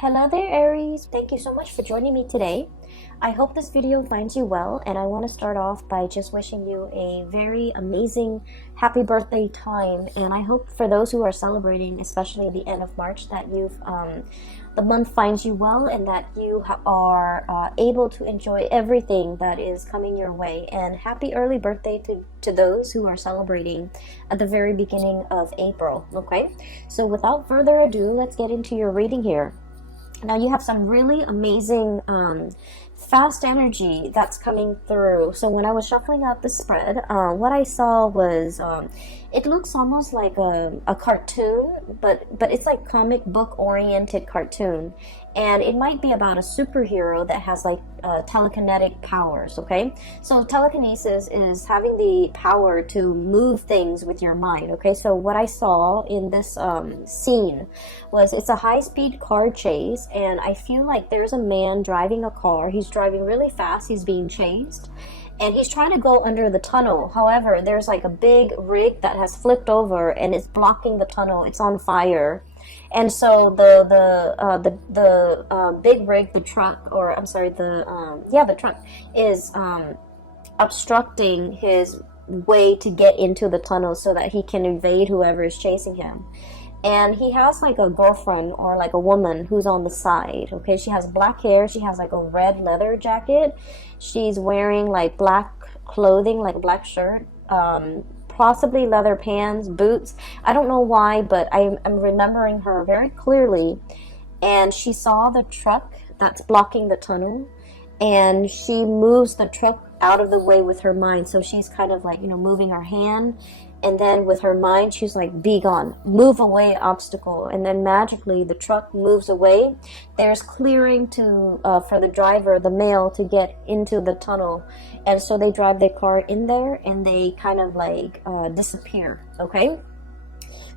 Hello there, Aries. Thank you so much for joining me today. I hope this video finds you well, and I want to start off by just wishing you a very amazing happy birthday time. And I hope for those who are celebrating, especially the end of March, that the month finds you well and that you are able to enjoy everything that is coming your way. And happy early birthday to those who are celebrating at the very beginning of April. Okay, so without further ado, let's get into your reading here. Now you have some really amazing fast energy that's coming through. So when I was shuffling out the spread, what I saw was it looks almost like a cartoon, but it's like comic book oriented cartoon, and it might be about a superhero that has like telekinetic powers. Okay, so telekinesis is having the power to move things with your mind. Okay, so what I saw in this scene was it's a high-speed car chase, and I feel like there's a man driving a car. He's driving really fast. He's being chased, and he's trying to go under the tunnel. However, there's like a big rig that has flipped over and it's blocking the tunnel. It's on fire. And so the big rig, the truck, or I'm sorry, the truck is obstructing his way to get into the tunnel so that he can evade whoever is chasing him. And he has like a girlfriend or like a woman who's on the side. Okay, she has black hair. She has like a red leather jacket. She's wearing like black clothing, like a black shirt, possibly leather pants, boots. I don't know why, but I'm remembering her very clearly. And she saw the truck that's blocking the tunnel, and she moves the truck out of the way with her mind. So she's kind of like, moving her hand, and then with her mind she's like, be gone, move away, obstacle. And then magically the truck moves away. There's clearing to for the driver, the male, to get into the tunnel. And so they drive their car in there and they kind of like disappear. Okay,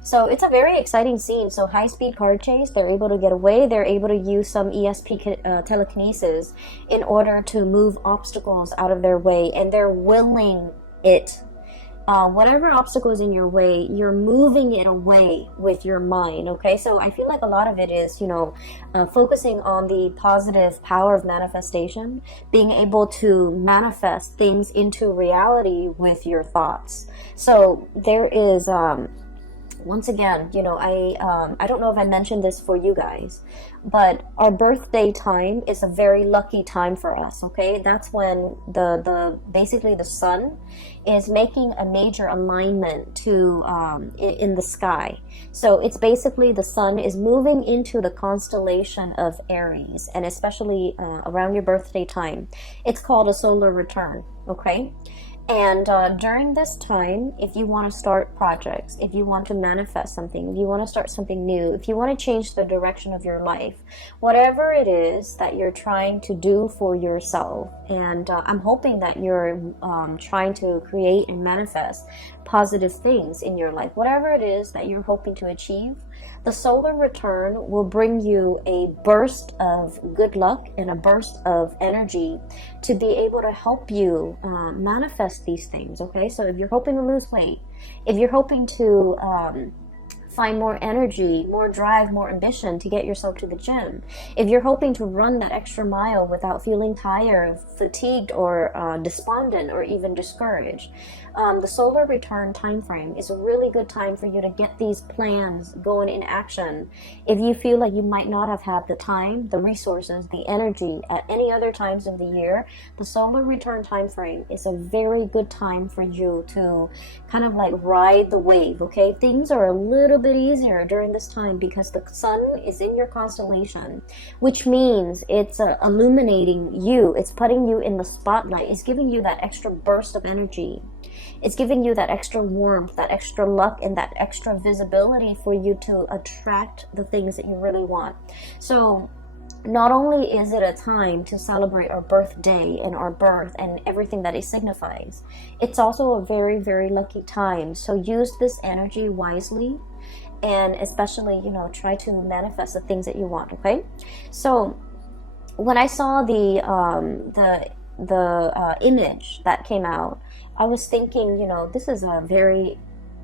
so it's a very exciting scene. So high-speed car chase, they're able to get away. They're able to use some ESP telekinesis in order to move obstacles out of their way, and they're willing it. Whatever obstacle is in your way, you're moving it away with your mind. Okay, so I feel like a lot of it is, focusing on the positive power of manifestation, being able to manifest things into reality with your thoughts. So there is once again, I don't know if I mentioned this for you guys, but our birthday time is a very lucky time for us. Okay, that's when basically the sun is making a major alignment to in the sky. So it's basically the sun is moving into the constellation of Aries, and especially around your birthday time, it's called a solar return. Okay. And during this time, if you want to start projects, if you want to manifest something, if you want to start something new, if you want to change the direction of your life, whatever it is that you're trying to do for yourself, and I'm hoping that you're trying to create and manifest positive things in your life, whatever it is that you're hoping to achieve, the solar return will bring you a burst of good luck and a burst of energy to be able to help you manifest these things. Okay, so if you're hoping to lose weight, if you're hoping to find more energy, more drive, more ambition to get yourself to the gym, if you're hoping to run that extra mile without feeling tired, fatigued, or despondent, or even discouraged, the solar return time frame is a really good time for you to get these plans going in action. If you feel like you might not have had the time, the resources, the energy at any other times of the year, the solar return time frame is a very good time for you to kind of like ride the wave. Okay, things are a little bit easier during this time because the sun is in your constellation, which means it's illuminating you, it's putting you in the spotlight, it's giving you that extra burst of energy. It's giving you that extra warmth, that extra luck, and that extra visibility for you to attract the things that you really want. So not only is it a time to celebrate our birthday and our birth and everything that it signifies, it's also a very, very lucky time. So use this energy wisely, and especially, try to manifest the things that you want. Okay, so when I saw the image that came out, I was thinking, this is a very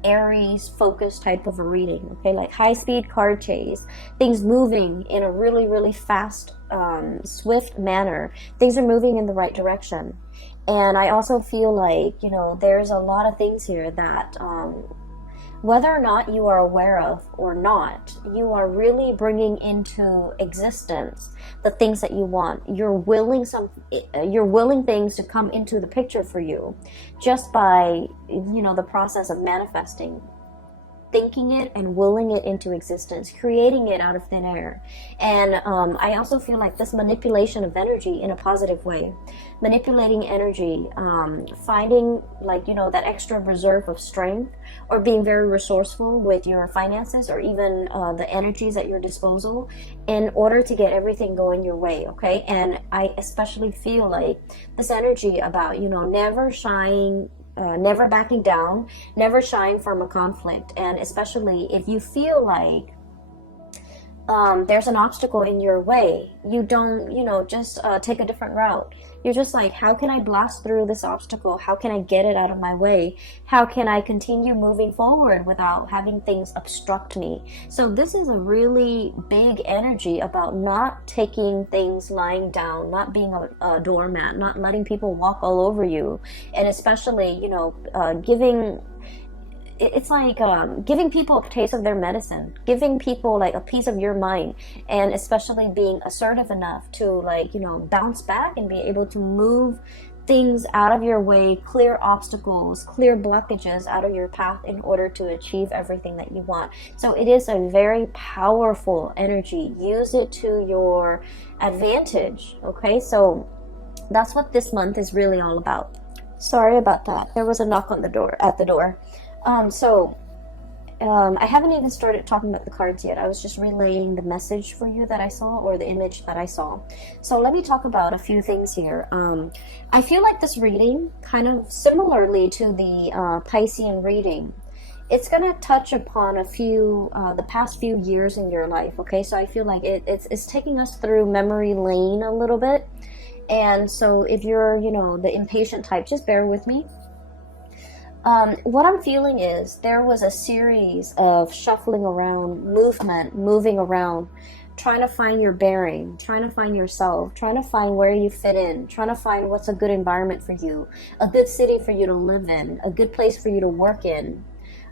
Aries focused type of a reading, okay? Like high speed car chase, things moving in a really, really fast, swift manner. Things are moving in the right direction. And I also feel like, you know, there's a lot of things here that, whether or not you are aware of or not, you are really bringing into existence the things that you want. You're willing things to come into the picture for you just by, you know, the process of manifesting, thinking it and willing it into existence, creating it out of thin air. And I also feel like this manipulation of energy in a positive way, manipulating energy, finding, like, you know, that extra reserve of strength, or being very resourceful with your finances, or even the energies at your disposal, in order to get everything going your way, okay? And I especially feel like this energy about, you know, never shying, never backing down, never shying from a conflict. And especially if you feel like there's an obstacle in your way, you don't, you know, just take a different route. You're just like, how can I blast through this obstacle? How can I get it out of my way? How can I continue moving forward without having things obstruct me? So this is a really big energy about not taking things lying down, not being a doormat, not letting people walk all over you. And especially, you know, it's like giving people a taste of their medicine, giving people like a piece of your mind, and especially being assertive enough to, like, you know, bounce back and be able to move things out of your way, clear obstacles, clear blockages out of your path in order to achieve everything that you want. So it is a very powerful energy. Use it to your advantage, okay? So that's what this month is really all about. Sorry about that. There was a knock on the door, at the door. I haven't even started talking about the cards yet. I was just relaying the message for you that I saw, or the image that I saw. So let me talk about a few things here. I feel like this reading, kind of similarly to the Piscean reading, it's going to touch upon a few, the past few years in your life, okay? So I feel like it's taking us through memory lane a little bit. And so if you're, you know, the impatient type, just bear with me. What I'm feeling is there was a series of shuffling around, moving around, trying to find your bearing, trying to find yourself, trying to find where you fit in, trying to find what's a good environment for you, a good city for you to live in, a good place for you to work in,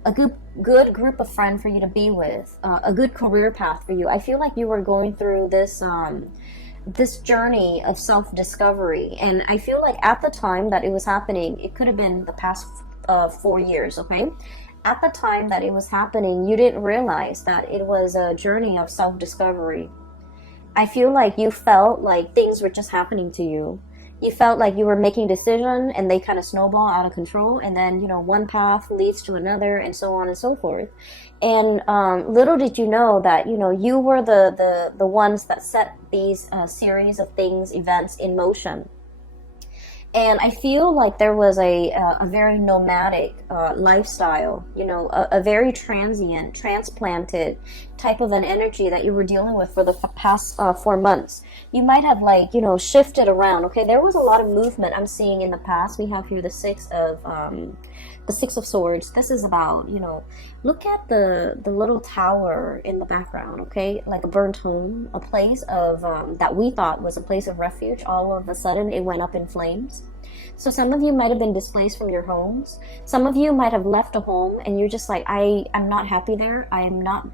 a good group of friends for you to be with, a good career path for you. I feel like you were going through this this journey of self-discovery, and I feel like at the time that it was happening, it could have been the past 4 years, okay? At the time that it was happening, you didn't realize that it was a journey of self-discovery. I feel like you felt like things were just happening to you. You felt like you were making decisions and they kind of snowball out of control, and then, you know, one path leads to another, and so on and so forth. And little did you know that, you know, you were the ones that set these series of things, events in motion. And I feel like there was a very nomadic lifestyle, you know, a very transient, transplanted type of an energy that you were dealing with for the past 4 months. You might have, like, you know, shifted around, okay? There was a lot of movement I'm seeing in the past. We have here the Six of Swords. This is about, you know, look at the little tower in the background, okay? Like a burnt home, a place of, that we thought was a place of refuge. All of a sudden, it went up in flames. So some of you might have been displaced from your homes. Some of you might have left a home and you're just like, I'm not happy there. I am not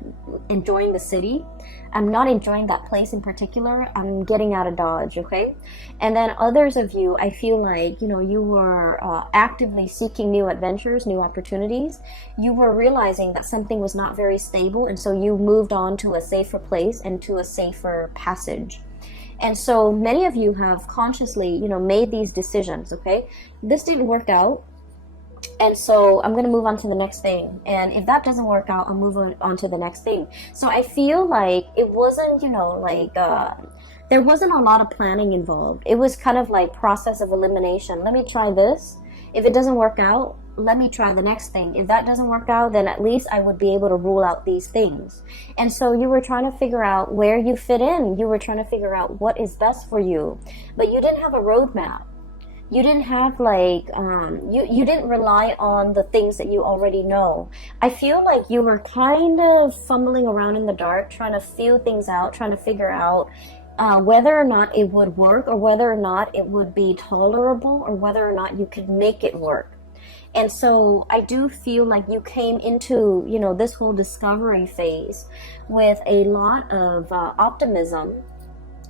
enjoying the city. I'm not enjoying that place in particular. I'm getting out of Dodge, okay? And then others of you, I feel like, you know, you were actively seeking new adventures, new opportunities. You were realizing that something was not very stable, and so you moved on to a safer place and to a safer passage. And so many of you have consciously, you know, made these decisions, okay? This didn't work out, and so I'm going to move on to the next thing. And if that doesn't work out, I'll move on to the next thing. So I feel like it wasn't, you know, like, there wasn't a lot of planning involved. It was kind of like process of elimination. Let me try this. If it doesn't work out, let me try the next thing. If that doesn't work out, then at least I would be able to rule out these things. And so you were trying to figure out where you fit in. You were trying to figure out what is best for you. But you didn't have a roadmap. You didn't have like you didn't rely on the things that you already know. I feel like you were kind of fumbling around in the dark, trying to feel things out, trying to figure out whether or not it would work, or whether or not it would be tolerable, or whether or not you could make it work. And so I do feel like you came into, you know, this whole discovery phase with a lot of optimism,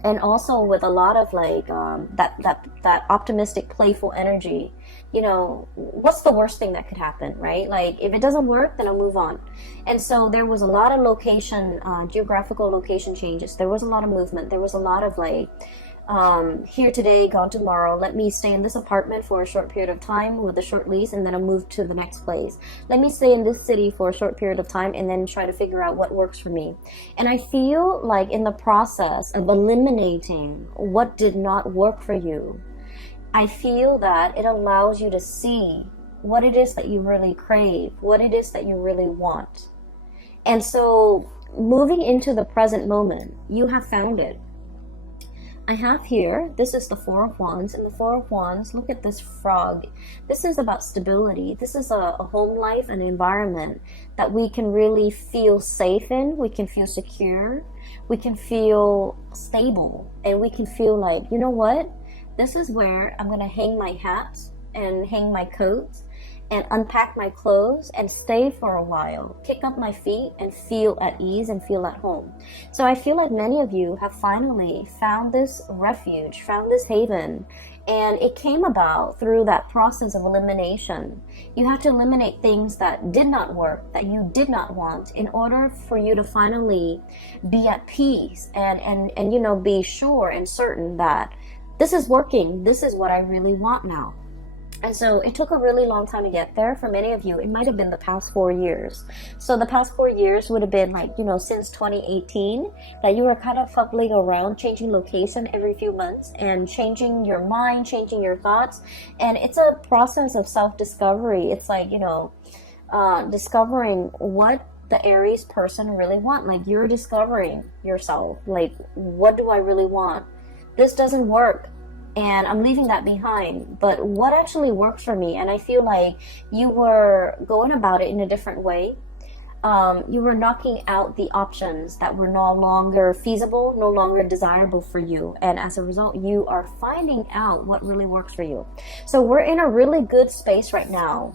and also with a lot of like that optimistic, playful energy. You know, what's the worst thing that could happen, right? Like, if it doesn't work, then I'll move on. And so there was a lot of location, geographical location changes. There was a lot of movement. There was a lot of like, here today, gone tomorrow. Let me stay in this apartment for a short period of time with a short lease, and then I'll move to the next place. Let me stay in this city for a short period of time, and then try to figure out what works for me. And I feel like in the process of eliminating what did not work for you, I feel that it allows you to see what it is that you really crave, what it is that you really want. And so moving into the present moment, you have found it. I have here, this is the Four of Wands, and the Four of Wands, look at this frog. This is about stability. This is a home life, an environment that we can really feel safe in, we can feel secure, we can feel stable, and we can feel like, you know what? This is where I'm going to hang my hats and hang my coats and unpack my clothes and stay for a while, kick up my feet and feel at ease and feel at home. So I feel like many of you have finally found this refuge, found this haven, and it came about through that process of elimination. You had to eliminate things that did not work, that you did not want, in order for you to finally be at peace and you know, be sure and certain that this is working, this is what I really want now. And so it took a really long time to get there. For many of you, it might have been the past 4 years. So the past 4 years would have been like, you know, since 2018, that you were kind of fumbling around, changing location every few months and changing your mind, changing your thoughts. And it's a process of self-discovery. It's like, you know, discovering what the Aries person really want. Like, you're discovering yourself. Like, what do I really want? This doesn't work, and I'm leaving that behind, but what actually works for me? And I feel like you were going about it in a different way. You were knocking out the options that were no longer feasible, no longer desirable for you, and as a result, you are finding out what really works for you. So we're in a really good space right now.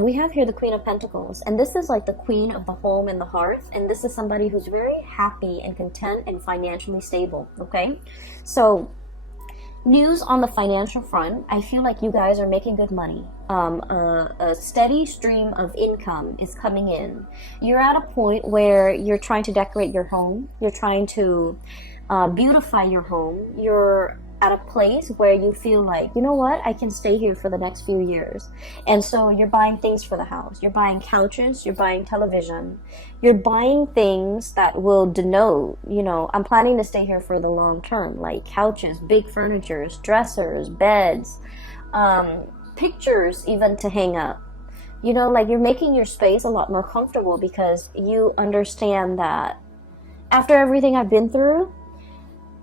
We have here the Queen of Pentacles, and this is like the queen of the home and the hearth, and this is somebody who's very happy and content and financially stable, okay? So news on the financial front, I feel like you guys are making good money. A steady stream of income is coming in. You're at a point where you're trying to decorate your home. You're trying to beautify your home. You're at a place where you feel like, you know what, I can stay here for the next few years. And so you're buying things for the house. You're buying couches, you're buying television. You're buying things that will denote, you know, I'm planning to stay here for the long term, like couches, big furnitures, dressers, beds, pictures even to hang up. You know, like, you're making your space a lot more comfortable because you understand that after everything I've been through,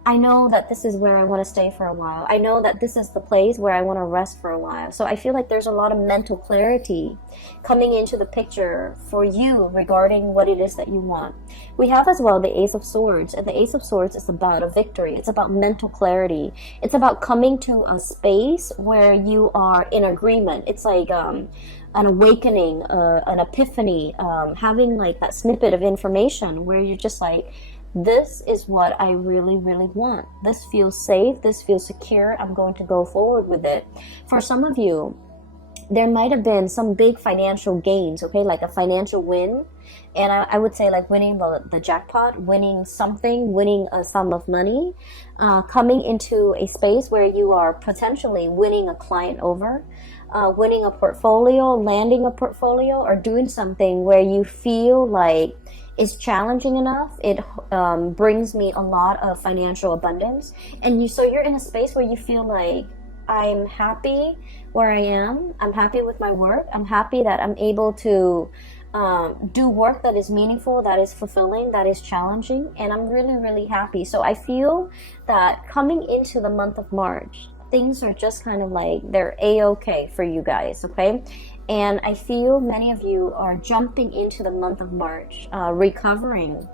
I know that this is where I want to stay for a while. I know that this is the place where I want to rest for a while. So I feel like there's a lot of mental clarity coming into the picture for you regarding what it is that you want. We have as well the Ace of Swords, and the Ace of Swords is about a victory. It's about mental clarity. It's about coming to a space where you are in agreement. It's like an awakening, an epiphany, having like that snippet of information where you're just like, this is what I really, really want. This feels safe. This feels secure. I'm going to go forward with it. For some of you, there might have been some big financial gains, okay, like a financial win. And I would say like winning the jackpot, winning something, winning a sum of money, coming into a space where you are potentially winning a client over, winning a portfolio, landing a portfolio, or doing something where you feel like is challenging enough. It brings me a lot of financial abundance, and so you're in a space where you feel like, I'm happy where I am. I'm happy with my work. I'm happy that I'm able to do work that is meaningful, that is fulfilling, that is challenging, and I'm really, really happy. So I feel that coming into the month of March, things are just kind of like, they're a-okay for you guys, okay? And I feel many of you are jumping into the month of March, recovering,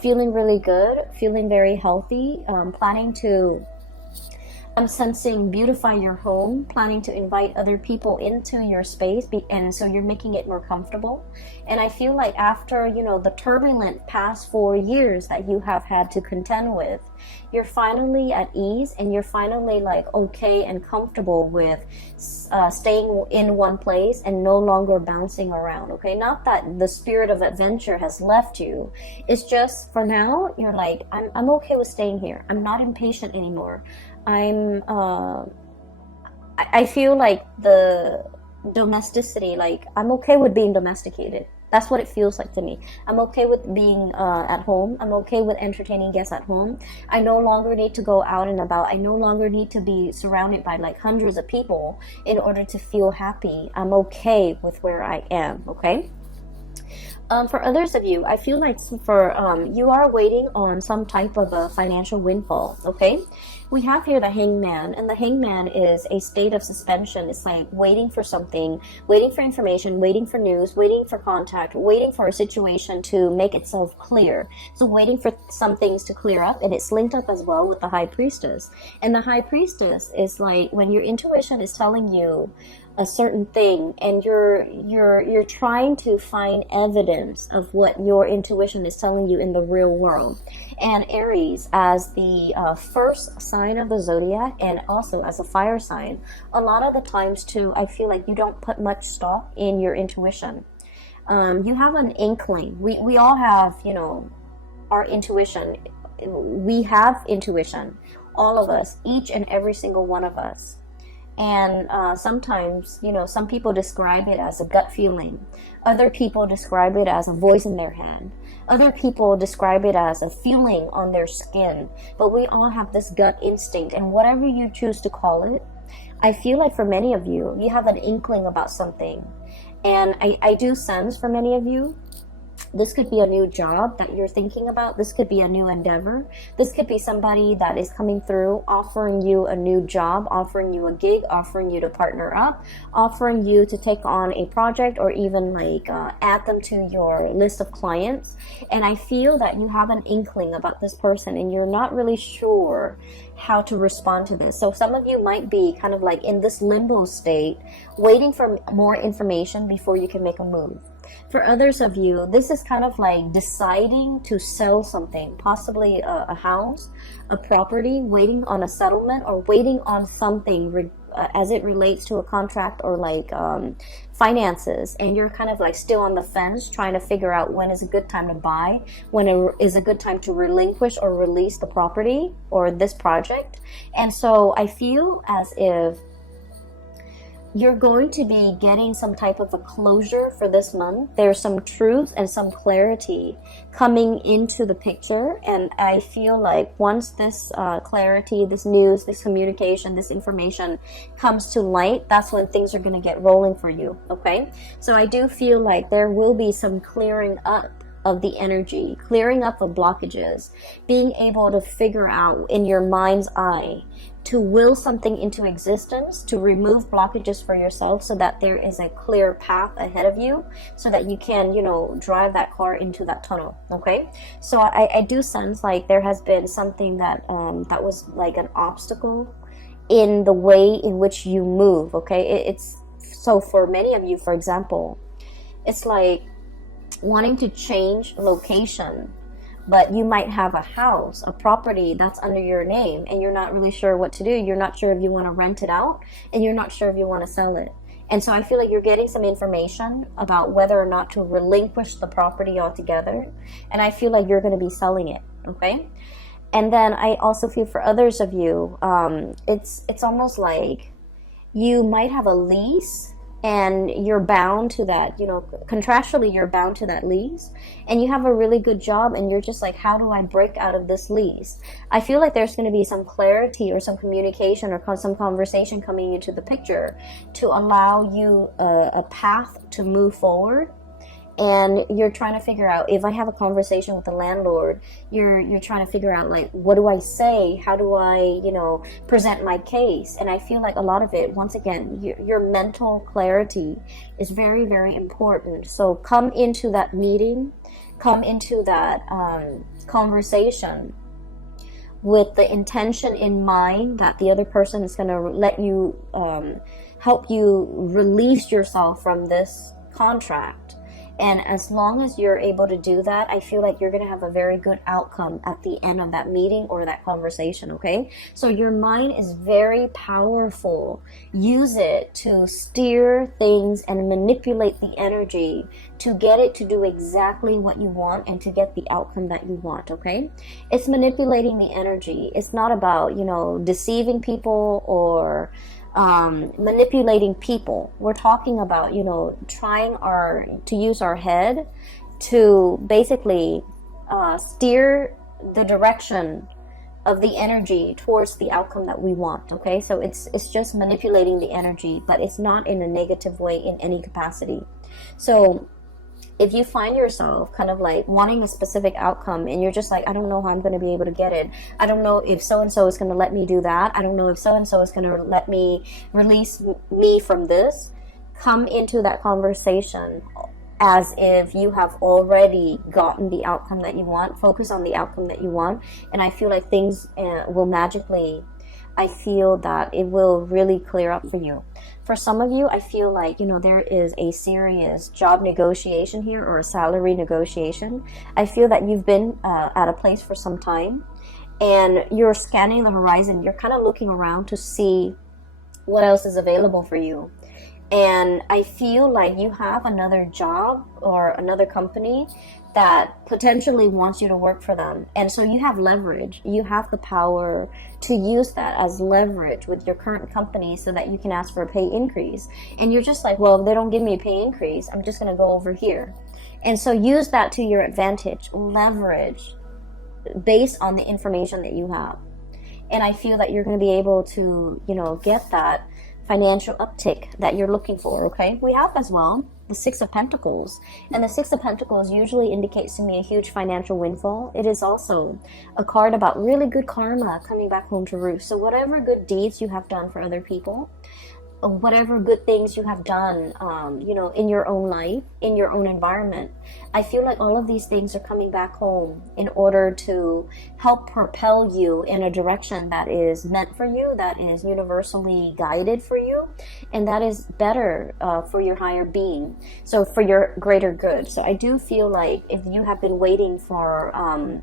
feeling really good, feeling very healthy, planning to, I'm sensing, beautify your home, planning to invite other people into your space, and so you're making it more comfortable. And I feel like after, you know, the turbulent past 4 years that you have had to contend with, you're finally at ease, and you're finally like okay and comfortable with staying in one place and no longer bouncing around, okay? Not that the spirit of adventure has left you. It's just for now, you're like, I'm okay with staying here. I'm not impatient anymore. I feel like the domesticity, like I'm okay with being domesticated. That's what it feels like to me. I'm okay with being at home. I'm okay with entertaining guests at home. I no longer need to go out and about. I no longer need to be surrounded by like hundreds of people in order to feel happy. I'm okay with where I am, okay? For others of you, I feel like you are waiting on some type of a financial windfall, okay? We have here the hangman, and the hangman is a state of suspension. It's like waiting for something, waiting for information, waiting for news, waiting for contact, waiting for a situation to make itself clear. So waiting for some things to clear up, and it's linked up as well with the high priestess. And the high priestess is like when your intuition is telling you a certain thing, and you're trying to find evidence of what your intuition is telling you in the real world. And Aries, as the first sign of the zodiac, and also as a fire sign, a lot of the times too, I feel like you don't put much stock in your intuition. You have an inkling. We all have, you know, our intuition. We have intuition, all of us, each and every single one of us. And sometimes, you know, some people describe it as a gut feeling. Other people describe it as a voice in their hand. Other people describe it as a feeling on their skin. But we all have this gut instinct, and whatever you choose to call it, I feel like for many of you, you have an inkling about something. And I do sense for many of you, this could be a new job that you're thinking about. This could be a new endeavor. This could be somebody that is coming through, offering you a new job, offering you a gig, offering you to partner up, offering you to take on a project, or even like add them to your list of clients. And I feel that you have an inkling about this person, and you're not really sure how to respond to this. So some of you might be kind of like in this limbo state, waiting for more information before you can make a move. For others of you, this is kind of like deciding to sell something, possibly a house, a property, waiting on a settlement, or waiting on something as it relates to a contract, or like finances. And you're kind of like still on the fence, trying to figure out when is a good time to buy, when is a good time to relinquish or release the property or this project. And so I feel as if you're going to be getting some type of a closure for this month. There's some truth and some clarity coming into the picture. And I feel like once this clarity, this news, this communication, this information comes to light, that's when things are going to get rolling for you, okay? So I do feel like there will be some clearing up of the energy, clearing up of blockages, being able to figure out in your mind's eye to will something into existence, to remove blockages for yourself so that there is a clear path ahead of you, so that you can, you know, drive that car into that tunnel, okay? So I do sense like there has been something that that was like an obstacle in the way in which you move, okay? It's so for many of you, for example, it's like wanting to change location, but you might have a house, a property that's under your name, and you're not really sure what to do. You're not sure if you want to rent it out, and you're not sure if you want to sell it. And so I feel like you're getting some information about whether or not to relinquish the property altogether. And I feel like you're going to be selling it, okay? And then I also feel for others of you, it's almost like you might have a lease, and you're bound to that, you know, contractually you're bound to that lease, and you have a really good job, and you're just like, how do I break out of this lease? I feel like there's going to be some clarity or some communication or some conversation coming into the picture to allow you a path to move forward. and you're trying to figure out, if I have a conversation with the landlord, you're trying to figure out, like, what do I say? How do I, you know, present my case? And I feel like a lot of it, once again, your mental clarity is very, very important. So come into that meeting, come into that conversation with the intention in mind that the other person is going to let you, help you release yourself from this contract. And as long as you're able to do that, I feel like you're going to have a very good outcome at the end of that meeting or that conversation, okay? So your mind is very powerful. Use it to steer things and manipulate the energy to get it to do exactly what you want and to get the outcome that you want, okay? It's manipulating the energy. It's not about, you know, deceiving people or manipulating people. We're talking about, you know, trying to use our head to basically steer the direction of the energy towards the outcome that we want, okay? So it's just manipulating the energy, but it's not in a negative way in any capacity. So if you find yourself kind of like wanting a specific outcome and you're just like, I don't know how I'm going to be able to get it. I don't know if so-and-so is going to let me do that. I don't know if so-and-so is going to let me release me from this. Come into that conversation as if you have already gotten the outcome that you want. Focus on the outcome that you want. And I feel like things will magically, I feel that it will really clear up for you. For some of you, I feel like, you know, there is a serious job negotiation here or a salary negotiation. I feel that you've been at a place for some time and you're scanning the horizon. You're kind of looking around to see what else is available for you. And I feel like you have another job or another company that potentially wants you to work for them. And so you have leverage. You have the power to use that as leverage with your current company so that you can ask for a pay increase. And you're just like, well, if they don't give me a pay increase, I'm just going to go over here. And so use that to your advantage. Leverage based on the information that you have. And I feel that you're going to be able to, you know, get that financial uptick that you're looking for, okay? We have as well the Six of Pentacles. And the Six of Pentacles usually indicates to me a huge financial windfall. It is also a card about really good karma coming back home to roost. So whatever good deeds you have done for other people, whatever good things you have done, you know, in your own life, in your own environment, I feel like all of these things are coming back home in order to help propel you in a direction that is meant for you, that is universally guided for you, and that is better for your higher being, so for your greater good. So I do feel like if you have been waiting for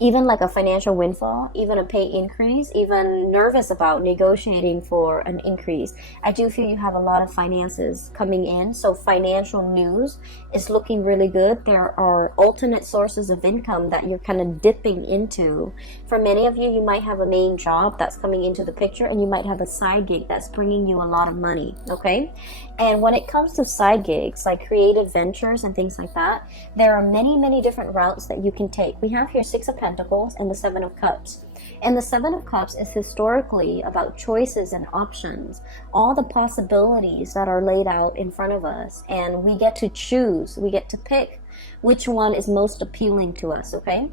even like a financial windfall, even a pay increase, even nervous about negotiating for an increase, I do feel you have a lot of finances coming in. So financial news is looking really good. There are alternate sources of income that you're kind of dipping into. For many of you, you might have a main job that's coming into the picture, and you might have a side gig that's bringing you a lot of money, okay? And when it comes to side gigs, like creative ventures and things like that, there are many, many different routes that you can take. We have here Six of Pentacles and the Seven of Cups. And the Seven of Cups is historically about choices and options, all the possibilities that are laid out in front of us. And we get to choose, we get to pick which one is most appealing to us, okay?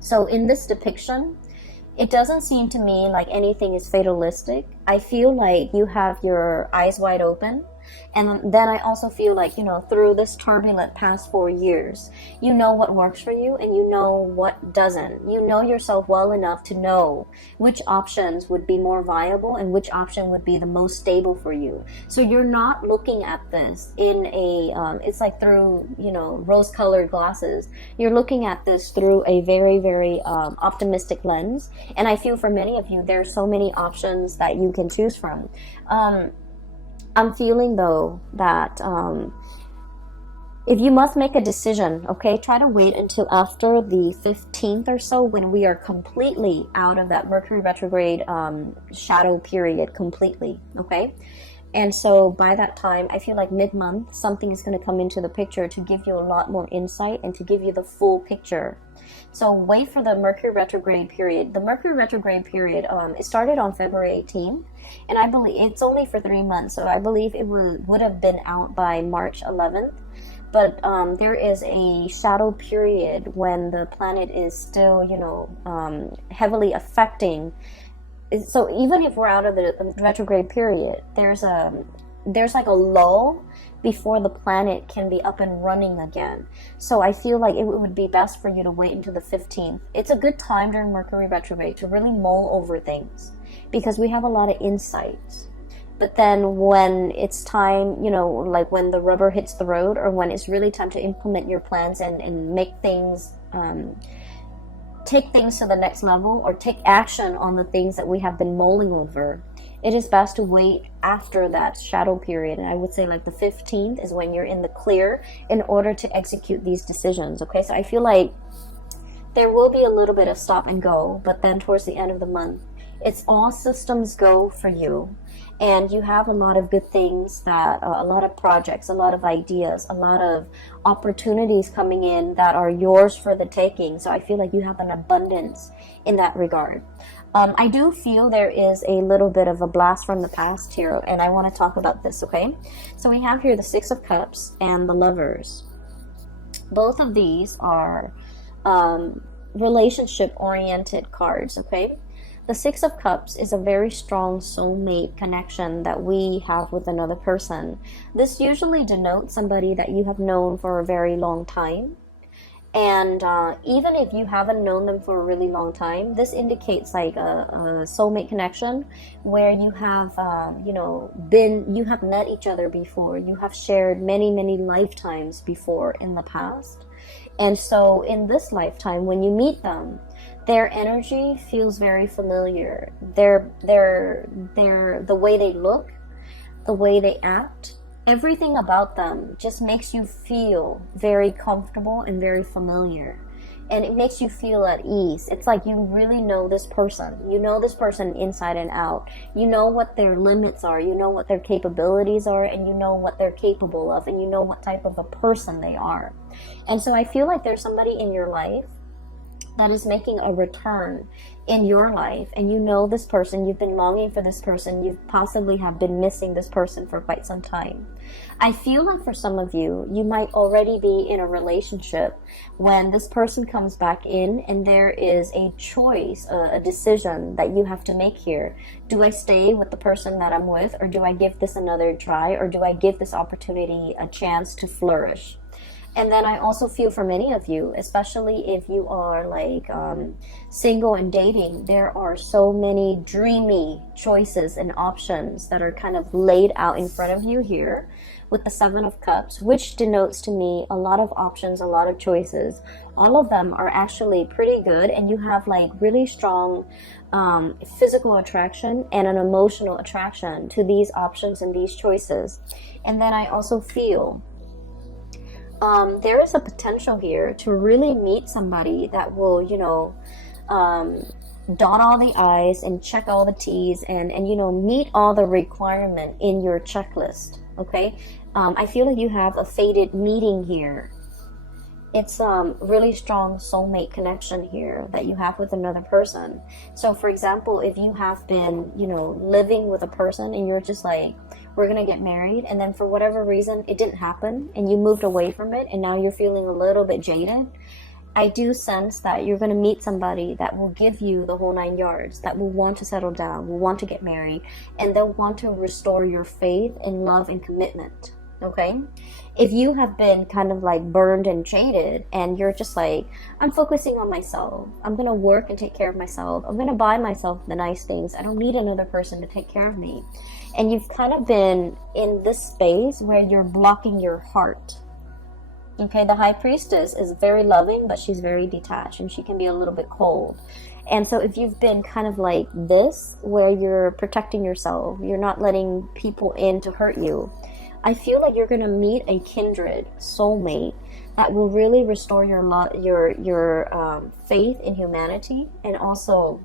So in this depiction, it doesn't seem to me like anything is fatalistic. I feel like you have your eyes wide open. And then I also feel like, you know, through this turbulent past 4 years, you know what works for you and you know what doesn't. You know yourself well enough to know which options would be more viable and which option would be the most stable for you. So you're not looking at this in a, it's like through, you know, rose-colored glasses. You're looking at this through a very, very optimistic lens. And I feel for many of you, there are so many options that you can choose from. I'm feeling though that if you must make a decision, okay, try to wait until after the 15th or so, when we are completely out of that Mercury retrograde shadow period completely, okay? And so by that time, I feel like mid-month, something is going to come into the picture to give you a lot more insight and to give you the full picture. So wait for the Mercury retrograde period. The Mercury retrograde period, it started on February 18th, and I believe it's only for 3 months. So I believe it would have been out by March 11th. but there is a shadow period when the planet is still, you know, heavily affecting. So even if we're out of the retrograde period, there's like a lull before the planet can be up and running again. So I feel like it would be best for you to wait until the 15th. It's a good time during Mercury retrograde to really mull over things, because we have a lot of insights. But then when it's time, you know, like when the rubber hits the road, or when it's really time to implement your plans and make things, take things to the next level, or take action on the things that we have been mulling over, it is best to wait after that shadow period. And I would say like the 15th is when you're in the clear in order to execute these decisions. Okay, so I feel like there will be a little bit of stop and go, but then towards the end of the month, it's all systems go for you. And you have a lot of good things, that a lot of projects, a lot of ideas, a lot of opportunities coming in that are yours for the taking. So I feel like you have an abundance in that regard. I do feel there is a little bit of a blast from the past here, and I want to talk about this, okay? So we have here the Six of Cups and the Lovers. Both of these are relationship-oriented cards, okay? The Six of Cups is a very strong soulmate connection that we have with another person. This usually denotes somebody that you have known for a very long time. And even if you haven't known them for a really long time, this indicates like a soulmate connection where you have, you have met each other before. You have shared many, many lifetimes before in the past. And so in this lifetime, when you meet them, their energy feels very familiar. The way they look, the way they act, everything about them just makes you feel very comfortable and very familiar. And it makes you feel at ease. It's like you really know this person. You know this person inside and out. You know what their limits are. You know what their capabilities are. And you know what they're capable of. And you know what type of a person they are. And so I feel like there's somebody in your life that is making a return in your life, and you know this person, you've been longing for this person, you possibly have been missing this person for quite some time. I feel like for some of you, you might already be in a relationship when this person comes back in, and there is a choice, a decision that you have to make here. Do I stay with the person that I'm with, or do I give this another try, or do I give this opportunity a chance to flourish? And then I also feel for many of you, especially if you are like single and dating, there are so many dreamy choices and options that are kind of laid out in front of you here with the Seven of Cups, which denotes to me a lot of options, a lot of choices. All of them are actually pretty good, and you have like really strong physical attraction and an emotional attraction to these options and these choices. And then I also feel there is a potential here to really meet somebody that will, dot all the I's and check all the T's and meet all the requirement in your checklist. Okay. I feel like you have a fated meeting here. It's really strong soulmate connection here that you have with another person. So for example, if you have been, living with a person and you're just like, we're gonna get married, and then for whatever reason it didn't happen and you moved away from it, and now you're feeling a little bit jaded, I do sense that you're gonna meet somebody that will give you the whole 9 yards, that will want to settle down, will want to get married, and they'll want to restore your faith in love and commitment. Okay? If you have been kind of like burned and jaded, and you're just like, I'm focusing on myself, I'm gonna work and take care of myself, I'm gonna buy myself the nice things, I don't need another person to take care of me, and you've kind of been in this space where you're blocking your heart. Okay, the High Priestess is very loving, but she's very detached, and she can be a little bit cold. And so if you've been kind of like this, where you're protecting yourself, you're not letting people in to hurt you, I feel like you're going to meet a kindred soulmate that will really restore your faith in humanity, and also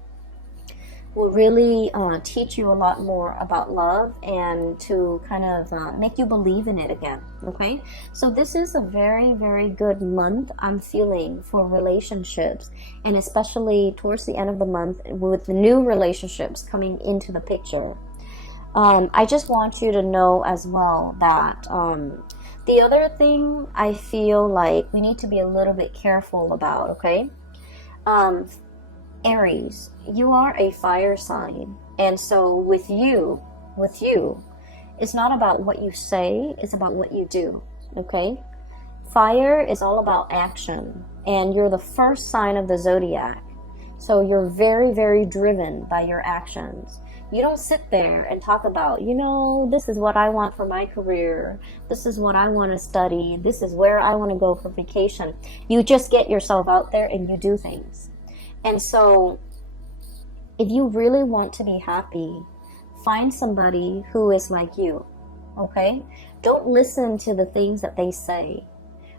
will really teach you a lot more about love, and to kind of make you believe in it again. Okay, so this is a very, very good month I'm feeling for relationships, and especially towards the end of the month with the new relationships coming into the picture. I just want you to know as well that The other thing I feel like we need to be a little bit careful about, okay? Um, Aries, you are a fire sign. And so with you, it's not about what you say, it's about what you do, okay? Fire is all about action, and you're the first sign of the zodiac. So you're very, very driven by your actions. You don't sit there and talk about, this is what I want for my career. This is what I want to study. This is where I want to go for vacation. You just get yourself out there and you do things. And so if you really want to be happy, find somebody who is like you, okay? Don't listen to the things that they say.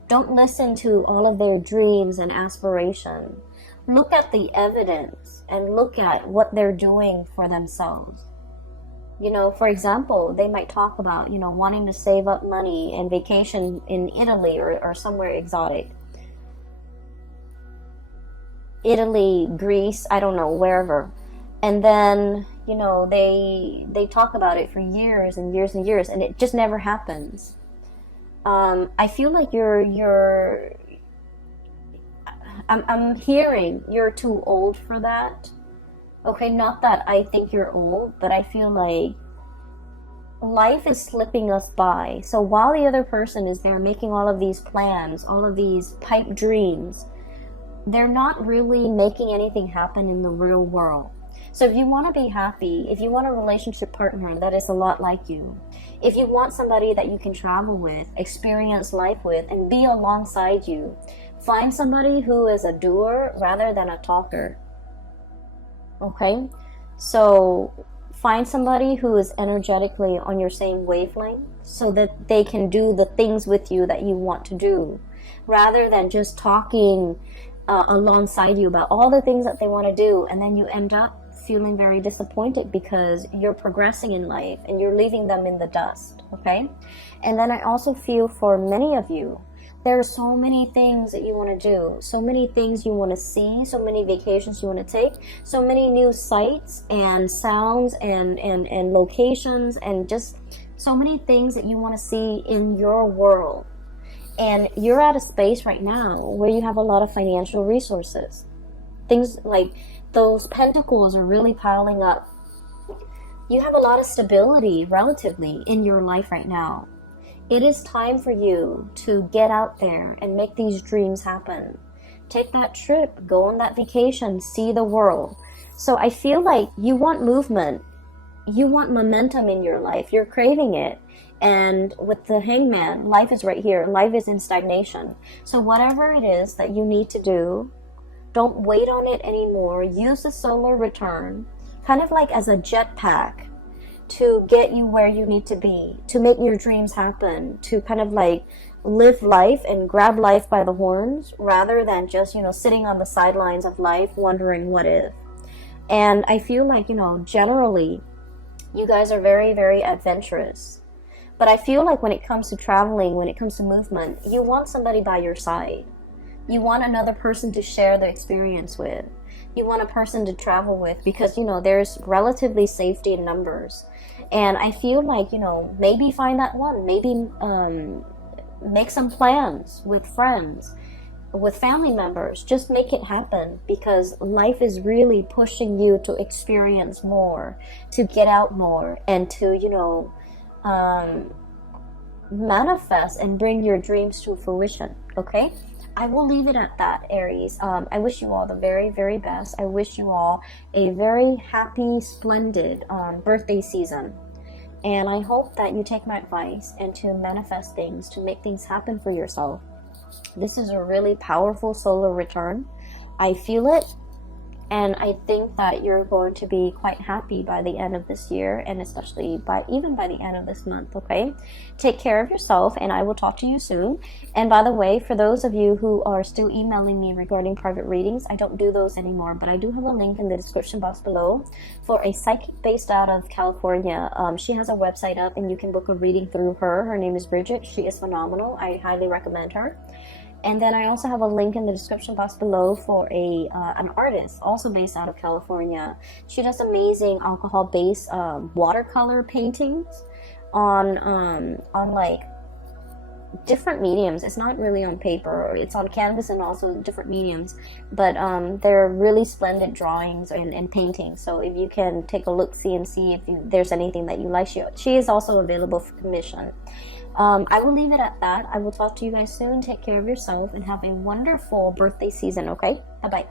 Don't listen to all of their dreams and aspirations. Look at the evidence and look at what they're doing for themselves. For example, they might talk about, wanting to save up money and vacation in Italy or somewhere exotic. Italy, Greece, I don't know, wherever. And then, they talk about it for years and years and years, and it just never happens. I feel like I'm hearing you're too old for that. Okay, not that I think you're old, but I feel like life is slipping us by. So while the other person is there making all of these plans, all of these pipe dreams, they're not really making anything happen in the real world. So if you want to be happy, if you want a relationship partner that is a lot like you, if you want somebody that you can travel with, experience life with, and be alongside you, find somebody who is a doer rather than a talker. Okay? So find somebody who is energetically on your same wavelength so that they can do the things with you that you want to do, rather than just talking alongside you about all the things that they want to do, and then you end up feeling very disappointed because you're progressing in life and you're leaving them in the dust, okay? And then I also feel for many of you, there are so many things that you want to do, so many things you want to see, so many vacations you want to take, so many new sights and sounds and locations, and just so many things that you want to see in your world. And you're at a space right now where you have a lot of financial resources. Things like those pentacles are really piling up. You have a lot of stability relatively in your life right now. It is time for you to get out there and make these dreams happen. Take that trip, go on that vacation, see the world. So I feel like you want movement. You want momentum in your life. You're craving it. And with the Hangman, life is right here. Life is in stagnation. So whatever it is that you need to do, don't wait on it anymore. Use the solar return kind of like as a jetpack to get you where you need to be, to make your dreams happen, to kind of like live life and grab life by the horns rather than just, sitting on the sidelines of life wondering what if. And I feel like, generally you guys are very, very adventurous. But I feel like when it comes to traveling, when it comes to movement, you want somebody by your side. You want another person to share the experience with. You want a person to travel with because, there's relatively safety in numbers. And I feel like, maybe find that one. Maybe make some plans with friends, with family members. Just make it happen because life is really pushing you to experience more, to get out more, and to, manifest and bring your dreams to fruition, okay? I will leave it at that, Aries. I wish you all the very, very best. I wish you all a very happy, splendid birthday season. And I hope that you take my advice and to manifest things, to make things happen for yourself. This is a really powerful solar return. I feel it. And I think that you're going to be quite happy by the end of this year, and especially even by the end of this month, okay? Take care of yourself, and I will talk to you soon. And by the way, for those of you who are still emailing me regarding private readings, I don't do those anymore, but I do have a link in the description box below for a psychic based out of California. She has a website up, and you can book a reading through her. Her name is Bridget. She is phenomenal. I highly recommend her. And then I also have a link in the description box below for an artist also based out of California. She does amazing alcohol-based watercolor paintings on like different mediums. It's not really on paper, it's on canvas and also different mediums, but they're really splendid drawings and paintings. So if you can take a look, see and see if there's anything that you like, she is also available for commission. I will leave it at that. I will talk to you guys soon. Take care of yourself and have a wonderful birthday season. Okay, bye bye.